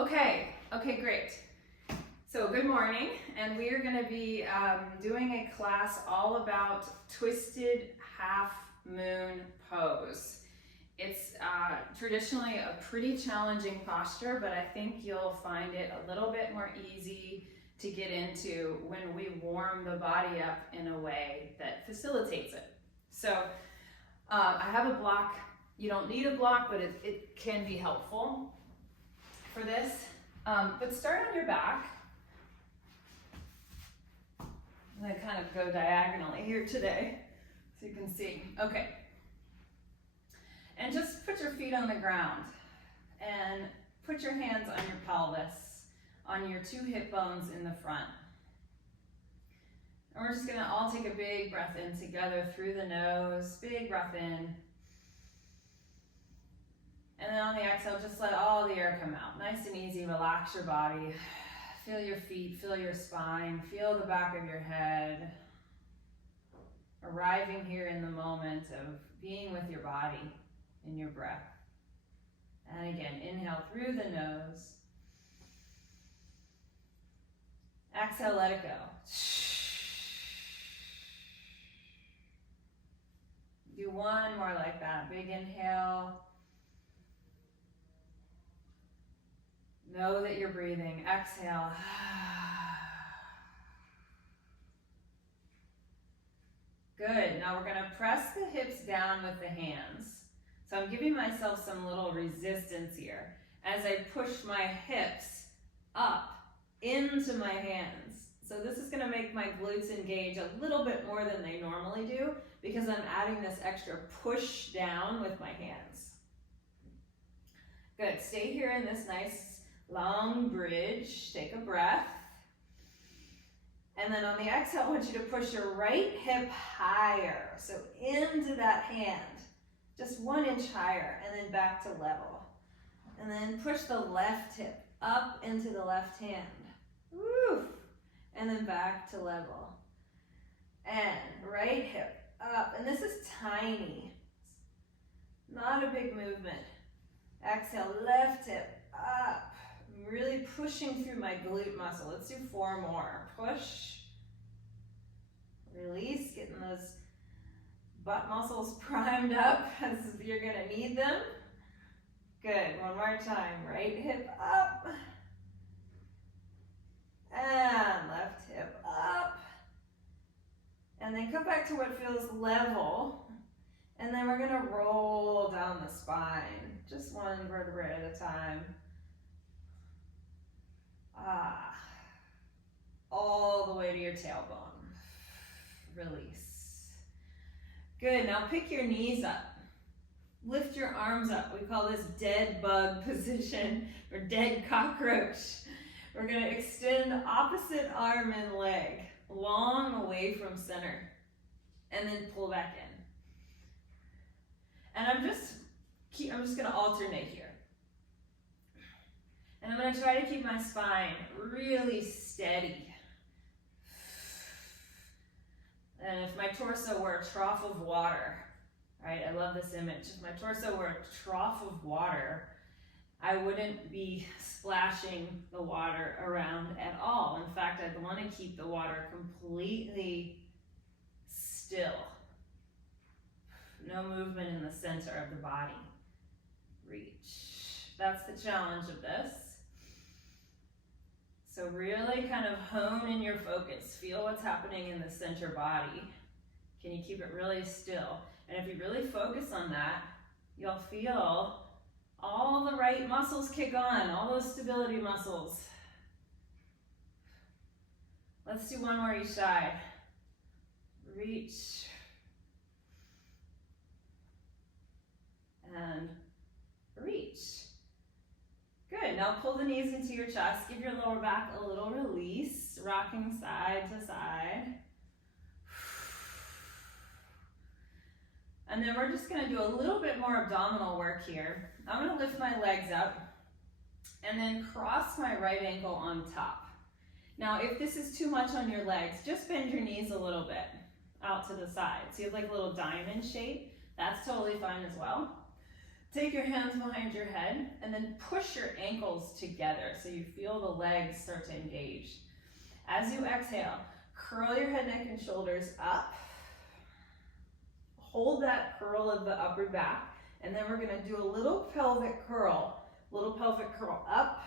Okay, great. So good morning, and we are going to be doing a class all about twisted half moon pose. It's traditionally a pretty challenging posture, but I think you'll find it a little bit more easy to get into when we warm the body up in a way that facilitates it. So I have a block. You don't need a block, but it can be helpful for this. But start on your back. I'm going to kind of go diagonally here today so you can see. Okay. And just put your feet on the ground and put your hands on your pelvis, on your two hip bones in the front. And we're just going to all take a big breath in together through the nose. Big breath in. And then on the exhale, just let all the air come out. Nice and easy, relax your body. Feel your feet, feel your spine, feel the back of your head. Arriving here in the moment of being with your body and your breath. And again, inhale through the nose. Exhale, let it go. Do one more like that. Big inhale. Know that you're breathing. Exhale. Good. Now we're going to press the hips down with the hands. So I'm giving myself some little resistance here as I push my hips up into my hands. So this is going to make my glutes engage a little bit more than they normally do because I'm adding this extra push down with my hands. Good. Stay here in this nice long bridge. Take a breath. And then on the exhale, I want you to push your right hip higher. So into that hand, just 1 inch higher, and then back to level. And then push the left hip up into the left hand. Woo! And then back to level. And right hip up. And this is tiny. Not a big movement. Exhale, left hip up. I'm really pushing through my glute muscle. Let's do 4 more. Push. Release, getting those butt muscles primed up as you're gonna need them. Good, 1 more time. Right hip up. And left hip up. And then come back to what feels level. And then we're gonna roll down the spine. Just 1 vertebra at a time. All the way to your tailbone. Release. Good, now pick your knees up. Lift your arms up. We call this dead bug position or dead cockroach. We're gonna extend opposite arm and leg long away from center and then pull back in. And I'm just gonna alternate here. And I'm going to try to keep my spine really steady. And if my torso were a trough of water, right? I love this image. If my torso were a trough of water, I wouldn't be splashing the water around at all. In fact, I'd want to keep the water completely still. No movement in the center of the body. Reach. That's the challenge of this. So really kind of hone in your focus. Feel what's happening in the center body. Can you keep it really still? And if you really focus on that, you'll feel all the right muscles kick on, all those stability muscles. Let's do 1 more each side. Reach. And reach. Good, now pull the knees into your chest, give your lower back a little release, rocking side to side. And then we're just gonna do a little bit more abdominal work here. I'm gonna lift my legs up and then cross my right ankle on top. Now, if this is too much on your legs, just bend your knees a little bit out to the side. So you have like a little diamond shape. That's totally fine as well. Take your hands behind your head and then push your ankles together so you feel the legs start to engage. As you exhale, curl your head, neck, and shoulders up. Hold that curl of the upper back, and then we're gonna do a little pelvic curl up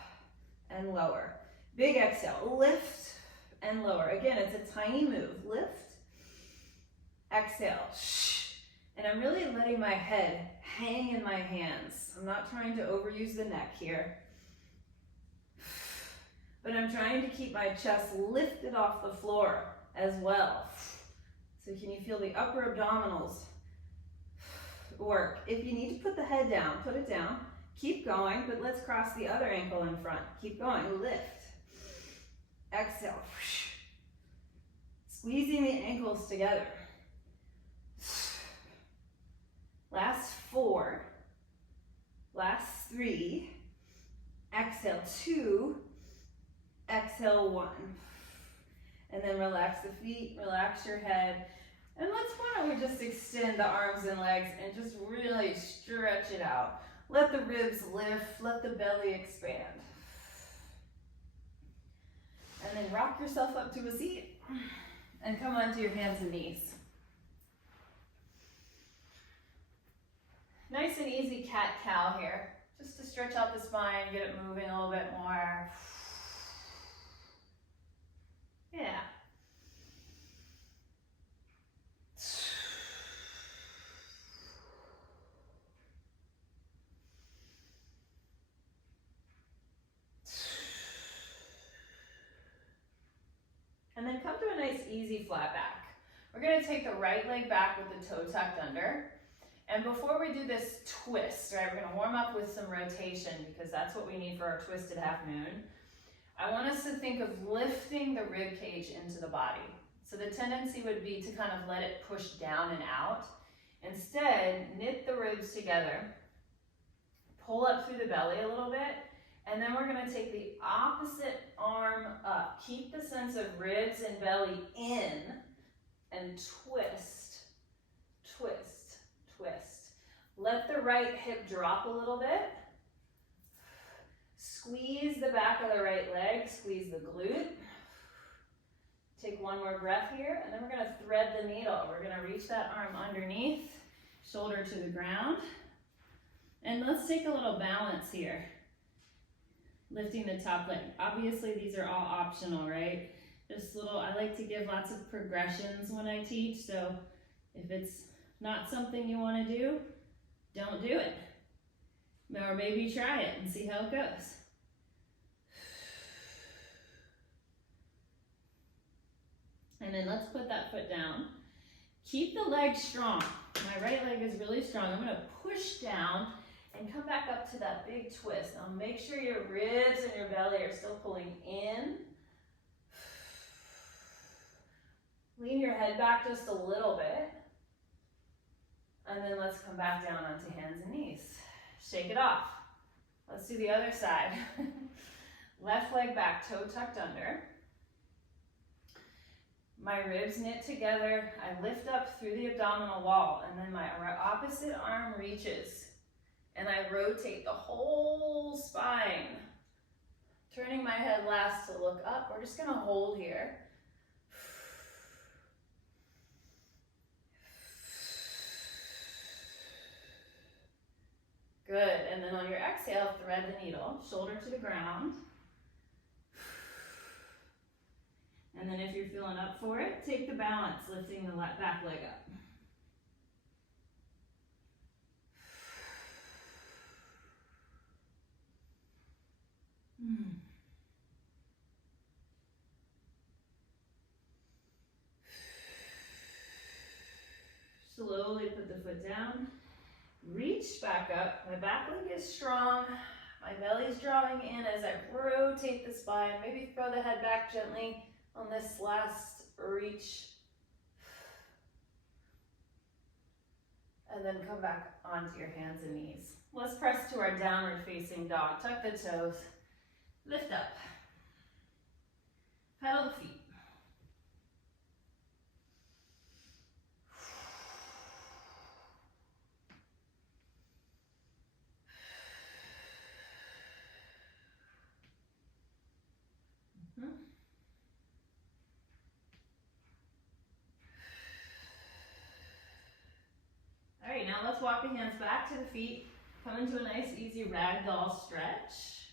and lower. Big exhale, lift and lower. Again, it's a tiny move. Lift, exhale. And I'm really letting my head hang in my hands. I'm not trying to overuse the neck here, but I'm trying to keep my chest lifted off the floor as well. So can you feel the upper abdominals work? If you need to put the head down, put it down. Keep going, but let's cross the other ankle in front. Keep going, lift, exhale. Squeezing the ankles together. Last 4, last 3, exhale 2, exhale 1. And then relax the feet, relax your head. And why don't we just extend the arms and legs and just really stretch it out. Let the ribs lift, let the belly expand. And then rock yourself up to a seat and come onto your hands and knees. Nice and easy cat-cow here. Just to stretch out the spine, get it moving a little bit more. Yeah. And then come to a nice easy flat back. We're gonna take the right leg back with the toe tucked under. And before we do this twist, right, we're gonna warm up with some rotation because that's what we need for our twisted half moon. I want us to think of lifting the rib cage into the body. So the tendency would be to kind of let it push down and out. Instead, knit the ribs together, pull up through the belly a little bit, and then we're gonna take the opposite arm up. Keep the sense of ribs and belly in, and twist, twist, twist. Let the right hip drop a little bit. Squeeze the back of the right leg, squeeze the glute. Take one more breath here, and then we're gonna thread the needle. We're gonna reach that arm underneath, shoulder to the ground. And let's take a little balance here. Lifting the top leg. Obviously, these are all optional, right? Just little, I like to give lots of progressions when I teach, so if it's not something you wanna do, don't do it. Or maybe try it and see how it goes. And then let's put that foot down. Keep the leg strong. My right leg is really strong. I'm gonna push down and come back up to that big twist. Now make sure your ribs and your belly are still pulling in. Lean your head back just a little bit. And then let's come back down onto hands and knees. Shake it off. Let's do the other side. Left leg back, toe tucked under. My ribs knit together. I lift up through the abdominal wall, and then my opposite arm reaches. And I rotate the whole spine. Turning my head last to look up. We're just gonna hold here. Good, and then on your exhale, thread the needle, shoulder to the ground. And then if you're feeling up for it, take the balance, lifting the back leg up. Slowly put the foot down. Reach back up. My back leg is strong. My belly's drawing in as I rotate the spine. Maybe throw the head back gently on this last reach. And then come back onto your hands and knees. Let's press to our downward facing dog. Tuck the toes. Lift up. Pedal the feet. All right, now let's walk the hands back to the feet. Come into a nice, easy ragdoll stretch.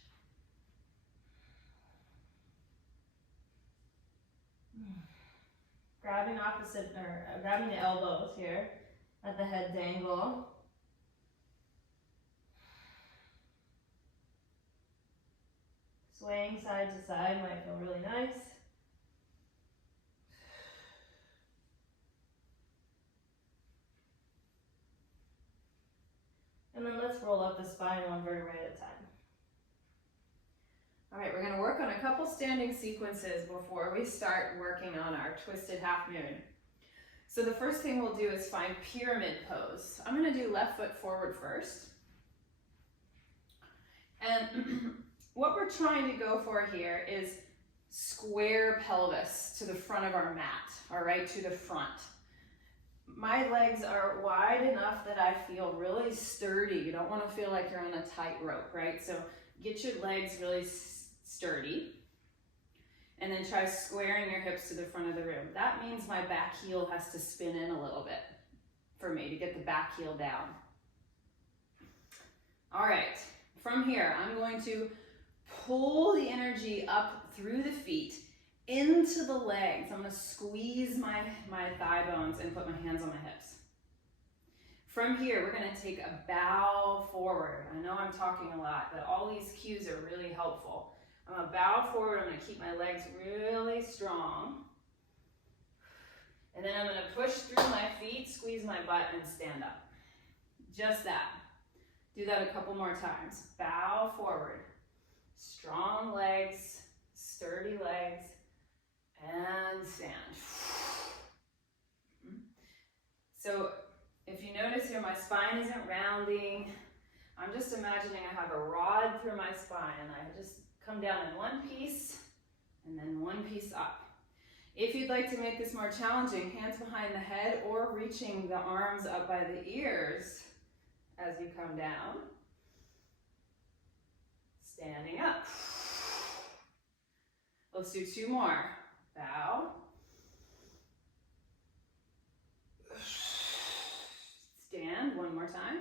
Grabbing grabbing the elbows here. Let the head dangle. Swaying side to side might feel really nice. And then let's roll up the spine one vertebrae at a time. All right, we're gonna work on a couple standing sequences before we start working on our twisted half moon. So the first thing we'll do is find pyramid pose. I'm gonna do left foot forward first. And what we're trying to go for here is square pelvis to the front of our mat, all right, to the front. My legs are wide enough that I feel really sturdy. You don't want to feel like you're on a tightrope, right? So get your legs really sturdy. And then try squaring your hips to the front of the room. That means my back heel has to spin in a little bit for me to get the back heel down. All right, from here, I'm going to pull the energy up through the feet into the legs. I'm gonna squeeze my thigh bones and put my hands on my hips. From here, we're gonna take a bow forward. I know I'm talking a lot, but all these cues are really helpful. I'm gonna bow forward, I'm gonna keep my legs really strong. And then I'm gonna push through my feet, squeeze my butt, and stand up. Just that. Do that a couple more times. Bow forward. Strong legs, sturdy legs, and stand. So if you notice here, my spine isn't rounding. I'm just imagining I have a rod through my spine and I just come down in one piece and then one piece up. If you'd like to make this more challenging, hands behind the head or reaching the arms up by the ears as you come down. Standing up. Let's do two more. Bow. Stand one more time.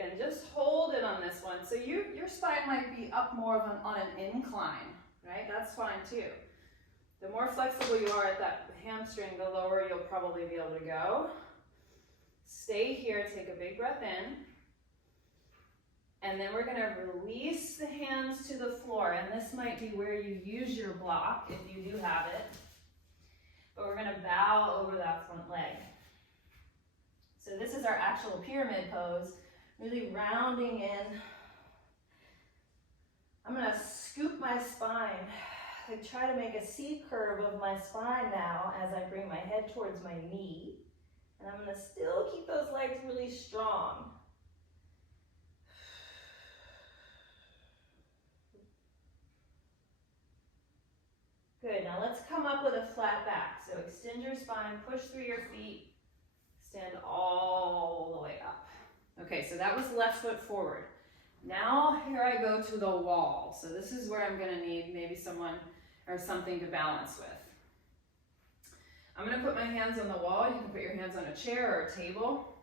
And just hold it on this one. So your spine might be up more on an incline, right? That's fine too. The more flexible you are at that hamstring, the lower you'll probably be able to go. Stay here, take a big breath in. And then we're gonna release the hands to the floor. And this might be where you use your block, if you do have it. But we're gonna bow over that front leg. So this is our actual pyramid pose, really rounding in. I'm gonna scoop my spine. I try to make a C curve of my spine now as I bring my head towards my knee. And I'm gonna still keep those legs really strong. Good, now let's come up with a flat back. So extend your spine, push through your feet, stand all the way up. Okay, so that was left foot forward. Now here I go to the wall. So this is where I'm gonna need maybe someone or something to balance with. I'm gonna put my hands on the wall. You can put your hands on a chair or a table.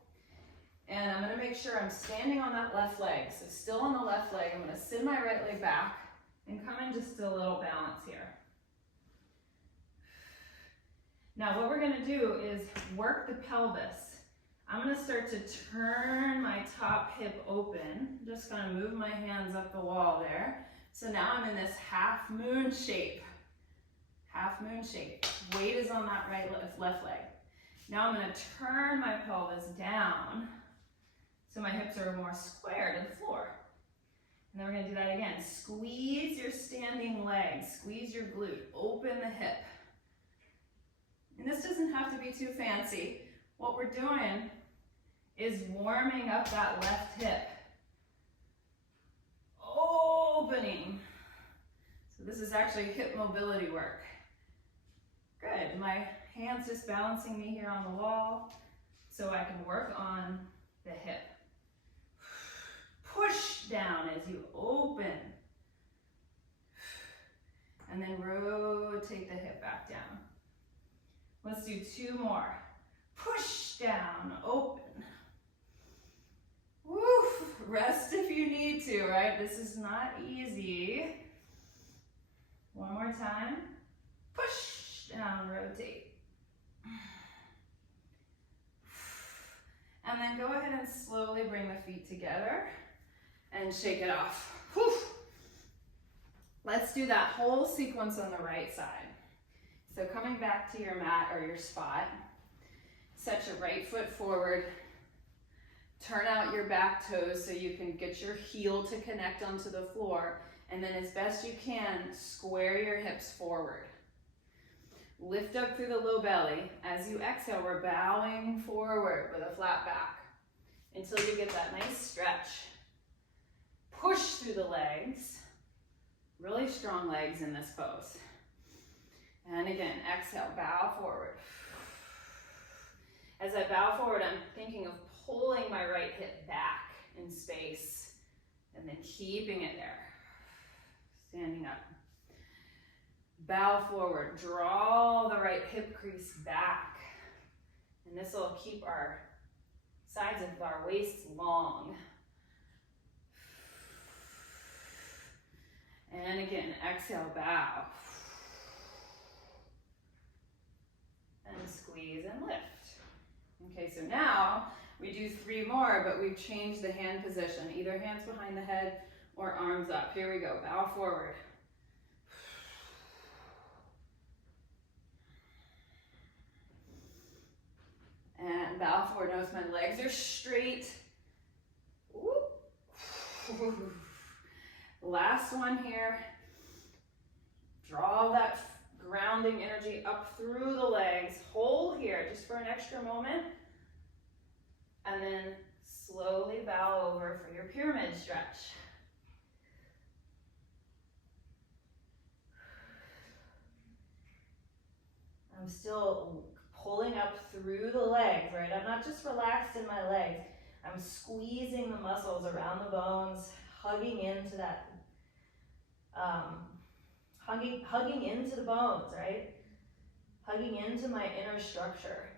And I'm gonna make sure I'm standing on that left leg. So still on the left leg, I'm gonna send my right leg back and come in just a little balance here. Now what we're gonna do is work the pelvis. I'm gonna start to turn my top hip open. I'm just gonna move my hands up the wall there. So now I'm in this half moon shape. Half moon shape. Weight is on that left leg. Now I'm gonna turn my pelvis down so my hips are more square to the floor. And then we're gonna do that again. Squeeze your standing leg, squeeze your glute, open the hip. And this doesn't have to be too fancy. What we're doing is warming up that left hip. Opening. So this is actually hip mobility work. Good, my hands just balancing me here on the wall so I can work on the hip. Push down as you open. And then rotate the hip back down. Let's do two more. Push down, open. Woo, rest if you need to, right? This is not easy. One more time. Push down, rotate. And then go ahead and slowly bring the feet together and shake it off. Whew. Let's do that whole sequence on the right side. So coming back to your mat or your spot, set your right foot forward, turn out your back toes so you can get your heel to connect onto the floor, and then as best you can, square your hips forward. Lift up through the low belly. As you exhale, we're bowing forward with a flat back until you get that nice stretch. Push through the legs. Really strong legs in this pose. And again, exhale, bow forward. As I bow forward, I'm thinking of pulling my right hip back in space and then keeping it there. Standing up. Bow forward, draw the right hip crease back. And this will keep our sides of our waist long. And again, exhale, bow. And squeeze and lift. Okay, so now we do 3 more, but we've changed the hand position. Either hands behind the head or arms up. Here we go, bow forward. And bow forward. Notice my legs are straight. Whoop. Last one here. Draw that grounding energy up through the legs. Hold here just for an extra moment. And then slowly bow over for your pyramid stretch. I'm still pulling up through the legs, right? I'm not just relaxed in my legs. I'm squeezing the muscles around the bones, hugging into that, hugging into the bones, right? Hugging into my inner structure.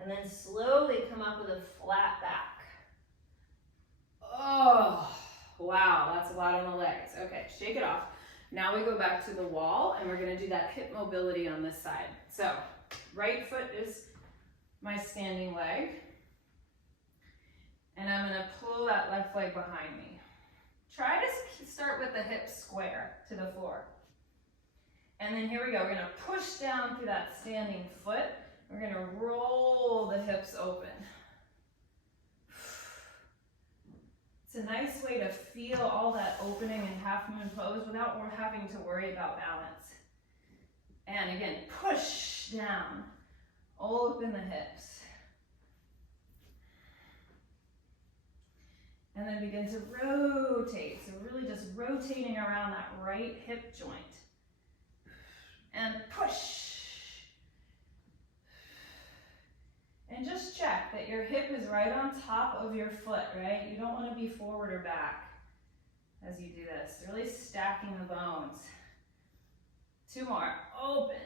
And then slowly come up with a flat back. Oh, wow, that's a lot on the legs. Okay, shake it off. Now we go back to the wall and we're gonna do that hip mobility on this side. So, right foot is my standing leg. And I'm gonna pull that left leg behind me. Try to start with the hips square to the floor. And then here we go, we're gonna push down through that standing foot. We're gonna roll the hips open. It's a nice way to feel all that opening in half moon pose without having to worry about balance. And again, push down, open the hips. And then begin to rotate. So really just rotating around that right hip joint. And push. And just check that your hip is right on top of your foot, right? You don't want to be forward or back as you do this. Really stacking the bones. 2 more. Open.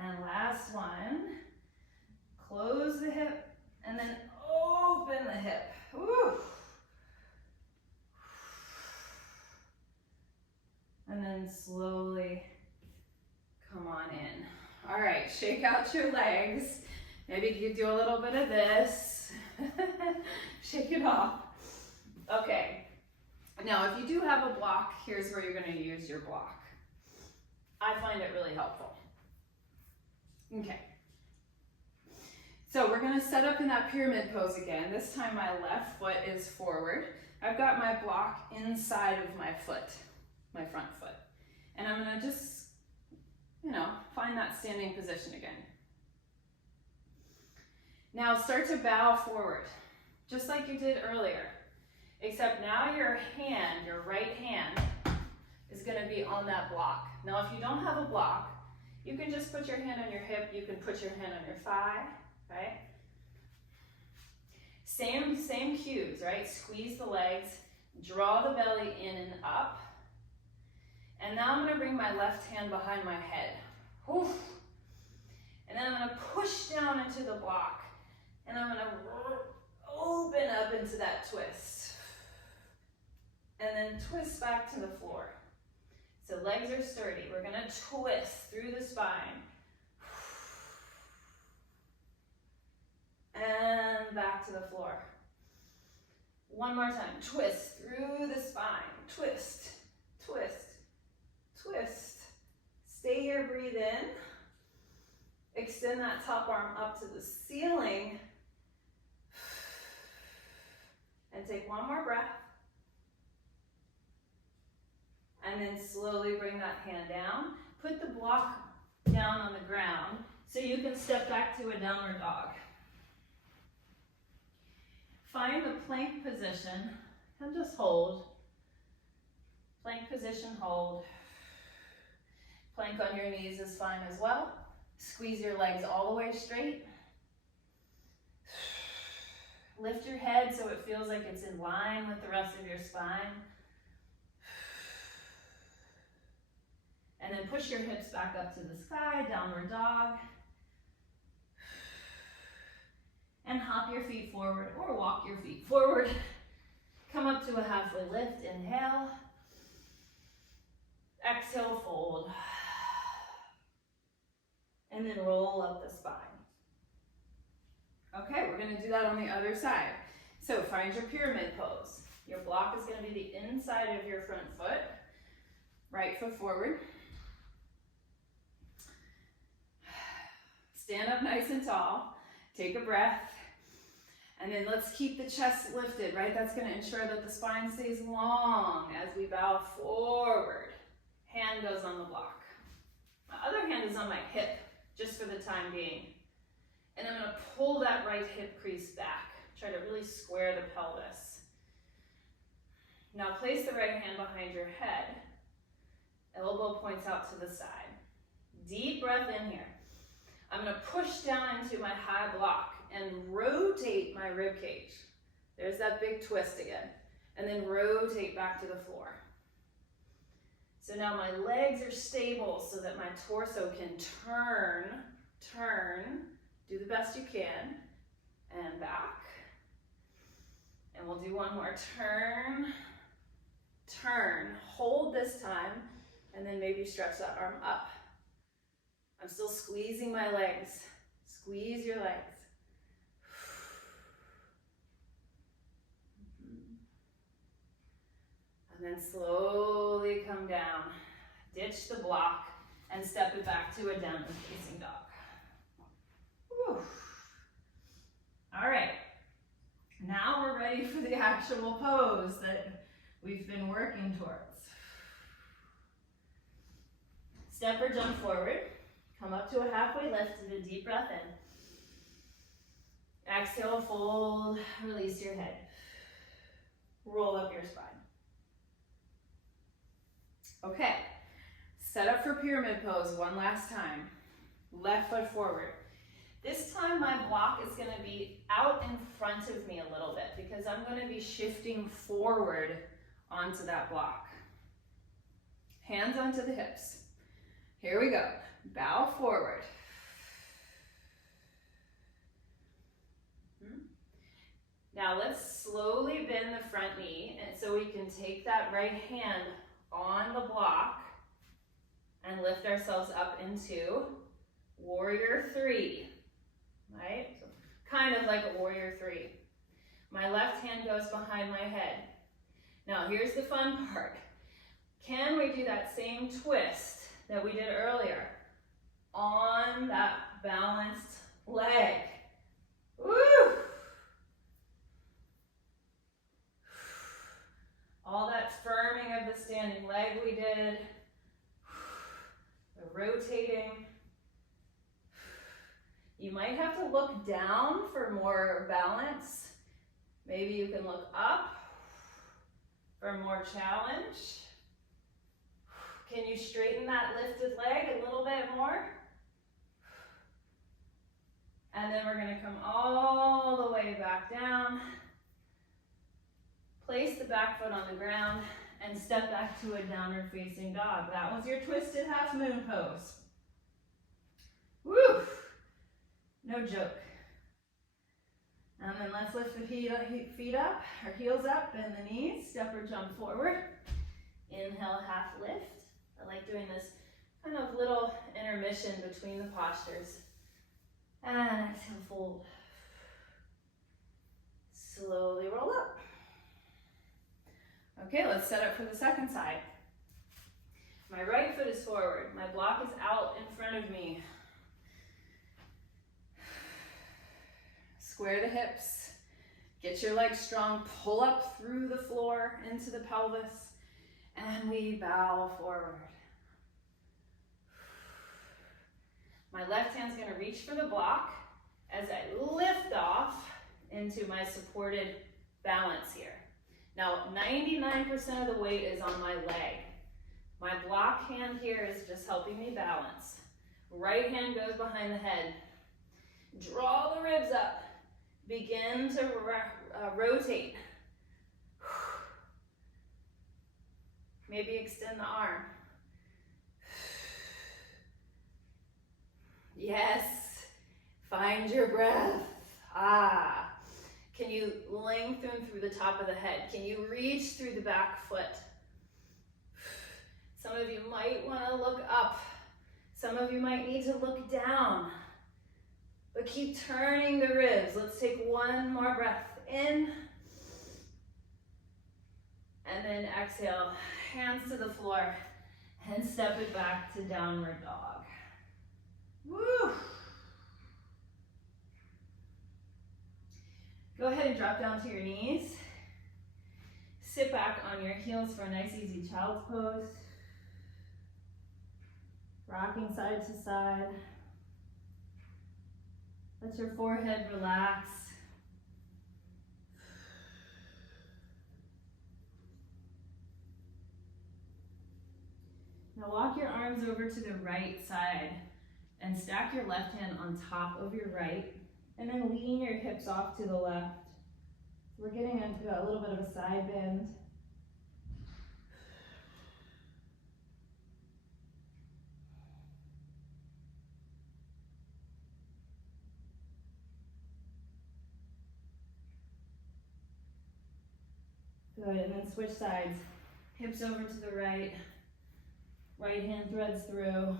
And last one. Close the hip and then open the hip. Woo. And then slowly come on in. All right, shake out your legs. Maybe you do a little bit of this. Shake it off. Okay. Now, if you do have a block, here's where you're going to use your block. I find it really helpful. Okay. So we're going to set up in that pyramid pose again. This time my left foot is forward. I've got my block inside of my foot. My front foot. And I'm gonna just, find that standing position again. Now start to bow forward, just like you did earlier, except now your right hand, is gonna be on that block. Now if you don't have a block, you can just put your hand on your hip, you can put your hand on your thigh, right? Same cues, right? Squeeze the legs, Draw the belly in and up. And now I'm gonna bring my left hand behind my head. Whew. And then I'm gonna push down into the block. And I'm gonna open up into that twist. And then twist back to the floor. So legs are sturdy. We're gonna twist through the spine. And back to the floor. One more time. Twist through the spine. Twist, twist, twist. Stay here, breathe in. Extend that top arm up to the ceiling. And take one more breath. And then slowly bring that hand down. Put the block down on the ground so you can step back to a downward dog. Find the plank position and just hold. Plank position, hold. Plank on your knees is fine as well. Squeeze your legs all the way straight. Lift your head so it feels like it's in line with the rest of your spine. And then push your hips back up to the sky, downward dog. And hop your feet forward or walk your feet forward. Come up to a halfway lift, inhale. Exhale, fold. And then roll up the spine. Okay, we're gonna do that on the other side. So find your pyramid pose. Your block is gonna be the inside of your front foot. Right foot forward. Stand up nice and tall. Take a breath. And then let's keep the chest lifted, right? That's gonna ensure that the spine stays long as we bow forward. Hand goes on the block. My other hand is on my hip, just for the time being. And I'm gonna pull that right hip crease back. Try to really square the pelvis. Now place the right hand behind your head. Elbow points out to the side. Deep breath in here. I'm gonna push down into my high block and rotate my rib cage. There's that big twist again. And then rotate back to the floor. So now my legs are stable so that my torso can turn, do the best you can, and back. And we'll do one more, turn, hold this time, and then maybe stretch that arm up. I'm still squeezing my legs. Squeeze your legs. And then slowly come down. Ditch the block and step it back to a downward facing dog. Whew. All right. Now we're ready for the actual pose that we've been working towards. Step or jump forward. Come up to a halfway lift and a deep breath in. Exhale, fold, release your head. Roll up your spine. Okay, set up for pyramid pose one last time. Left foot forward. This time my block is gonna be out in front of me a little bit because I'm gonna be shifting forward onto that block. Hands onto the hips. Here we go. Bow forward. Now let's slowly bend the front knee and so we can take that right hand on the block and lift ourselves up into warrior three, right? So kind of like a warrior three. My left hand goes behind my head. Now here's the fun part. Can we do that same twist that we did earlier on that balanced leg? Woo! All that firming of the standing leg we did, the rotating. You might have to look down for more balance. Maybe you can look up for more challenge. Can you straighten that lifted leg a little bit more? And then we're gonna come all the way back down. Place the back foot on the ground and step back to a downward facing dog. That was your twisted half moon pose. Woo! No joke. And then let's lift the feet up, or heels up, bend the knees, step or jump forward. Inhale, half lift. I like doing this kind of little intermission between the postures. And exhale, fold. Slowly roll up. Okay, let's set up for the second side. My right foot is forward. My block is out in front of me. Square the hips. Get your legs strong. Pull up through the floor into the pelvis. And we bow forward. My left hand's going to reach for the block as I lift off into my supported balance here. Now, 99% of the weight is on my leg. My block hand here is just helping me balance. Right hand goes behind the head. Draw the ribs up. Begin to rotate. Maybe extend the arm. Yes. Find your breath. Ah. Can you lengthen through the top of the head? Can you reach through the back foot? Some of you might want to look up. Some of you might need to look down. But keep turning the ribs. Let's take one more breath in. And then exhale, hands to the floor, and step it back to downward dog. Woo! Go ahead and drop down to your knees. Sit back on your heels for a nice easy child's pose. Rocking side to side. Let your forehead relax. Now walk your arms over to the right side and stack your left hand on top of your right, and then lean your hips off to the left. We're getting into a little bit of a side bend. Good, and then switch sides. Hips over to the right. Right hand threads through.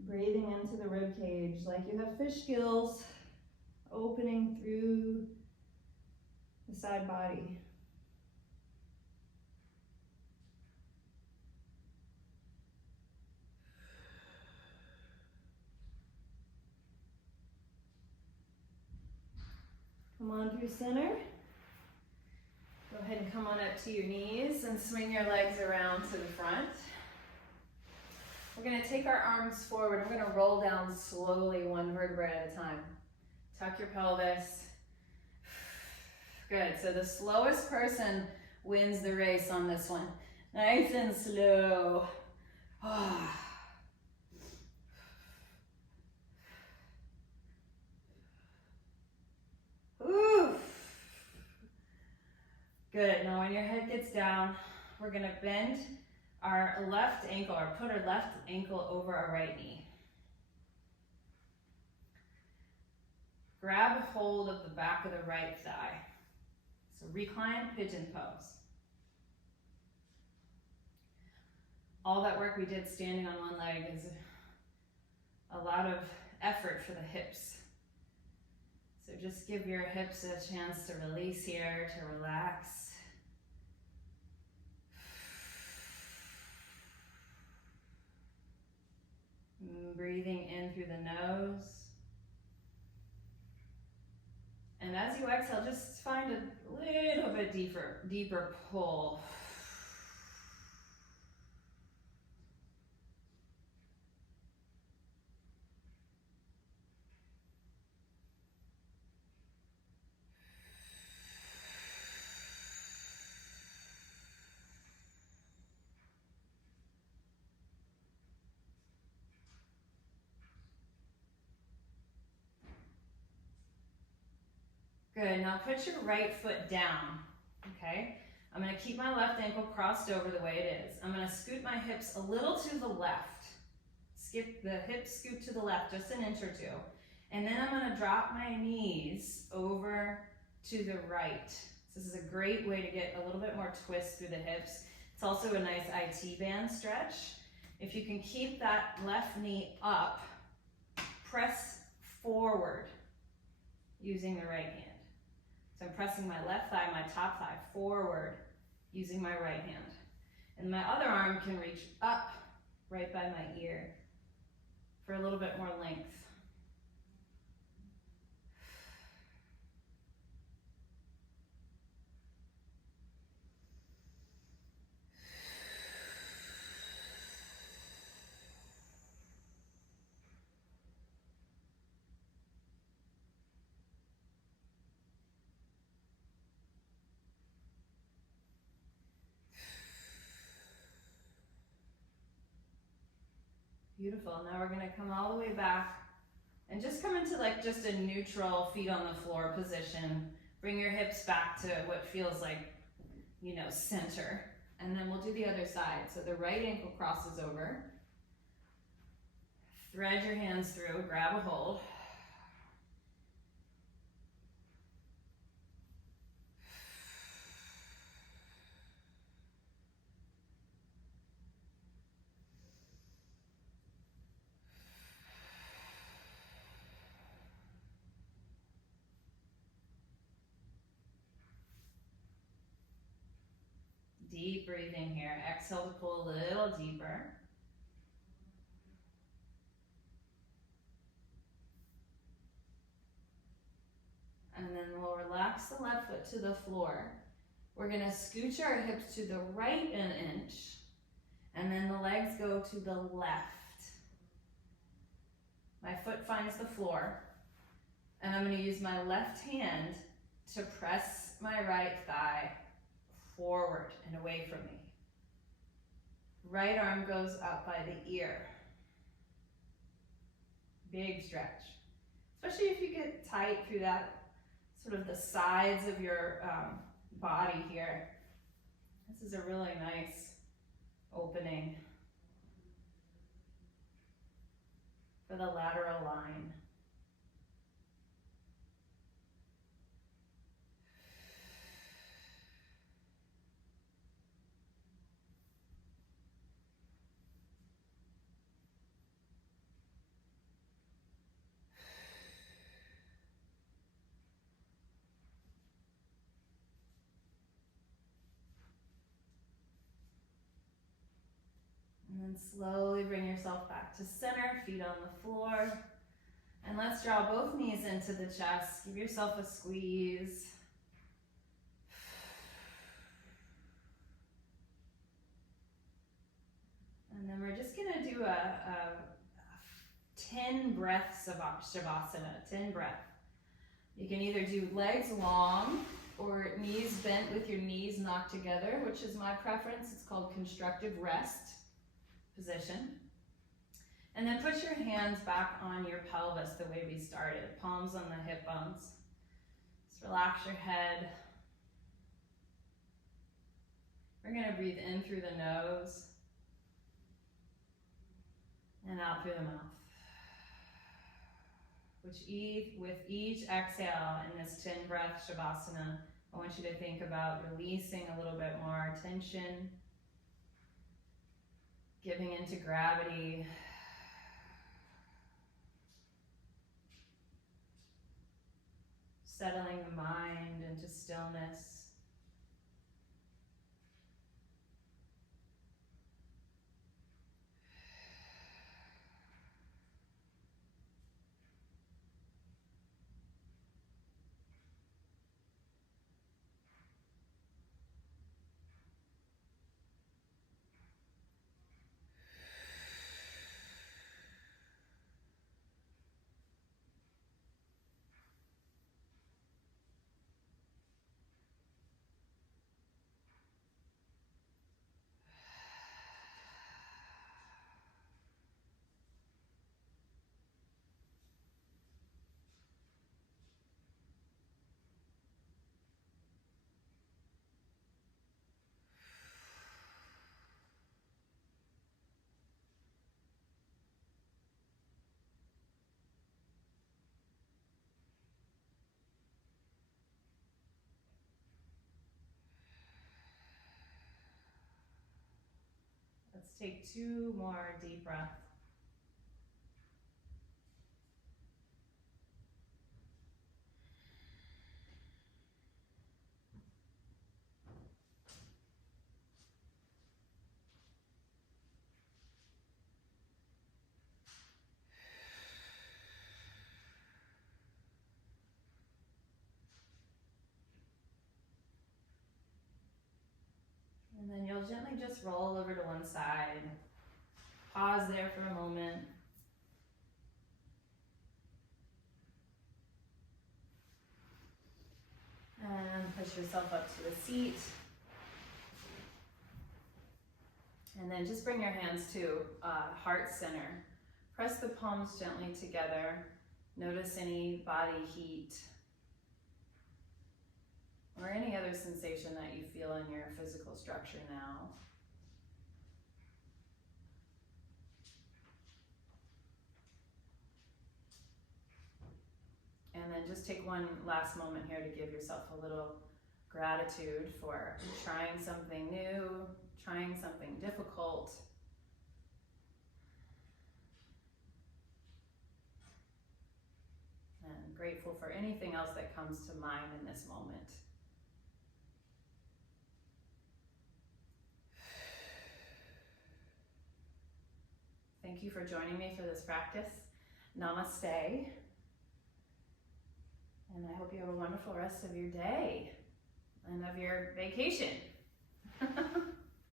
Breathing into the rib cage like you have fish gills opening through the side body. Come on through center. Go ahead and come on up to your knees and swing your legs around to the front. We're going to take our arms forward. We're going to roll down slowly, one vertebra at a time. Tuck your pelvis. Good. So the slowest person wins the race on this one. Nice and slow. Oof. Good. Now when your head gets down, we're going to bend our left ankle, or put our left ankle over our right knee. Grab hold of the back of the right thigh. So recline, pigeon pose. All that work we did standing on one leg is a lot of effort for the hips. So just give your hips a chance to release here, to relax. Breathing in through the nose. And as you exhale, just find a little bit deeper pull. Good, now put your right foot down, okay? I'm gonna keep my left ankle crossed over the way it is. I'm gonna scoot my hips a little to the left. Skip the hips, scoot to the left, just an inch or two. And then I'm gonna drop my knees over to the right. So this is a great way to get a little bit more twist through the hips. It's also a nice IT band stretch. If you can keep that left knee up, press forward using the right hand. So I'm pressing my left thigh, my top thigh forward using my right hand. And my other arm can reach up right by my ear for a little bit more length. Beautiful. Now we're gonna come all the way back and just come into like just a neutral feet on the floor position. Bring your hips back to what feels like, you know, center. And then we'll do the other side. So the right ankle crosses over. Thread your hands through, grab a hold. Deep breathing here. Exhale to pull a little deeper. And then we'll relax the left foot to the floor. We're gonna scooch our hips to the right an inch, and then the legs go to the left. My foot finds the floor, and I'm gonna use my left hand to press my right thigh forward and away from me. Right arm goes up by the ear. Big stretch. Especially if you get tight through that sort of the sides of your body here. This is a really nice opening for the lateral line. And then slowly bring yourself back to center, feet on the floor. And let's draw both knees into the chest. Give yourself a squeeze. And then we're just gonna do a 10 breaths of Shavasana, 10 breath. You can either do legs long or knees bent with your knees knocked together, which is my preference. It's called constructive rest position. And then put your hands back on your pelvis the way we started, palms on the hip bones. Just relax your head. We're gonna breathe in through the nose and out through the mouth. With each exhale in this 10 breath Shavasana, I want you to think about releasing a little bit more tension, giving into gravity. Settling the mind into stillness. take 2 more deep breaths. And then you'll gently just roll over to one side. Pause there for a moment. And push yourself up to a seat. And then just bring your hands to heart center. Press the palms gently together. Notice any body heat or any other sensation that you feel in your physical structure now. And then just take one last moment here to give yourself a little gratitude for trying something new, trying something difficult. And grateful for anything else that comes to mind in this moment. Thank you for joining me for this practice. Namaste. And I hope you have a wonderful rest of your day and of your vacation.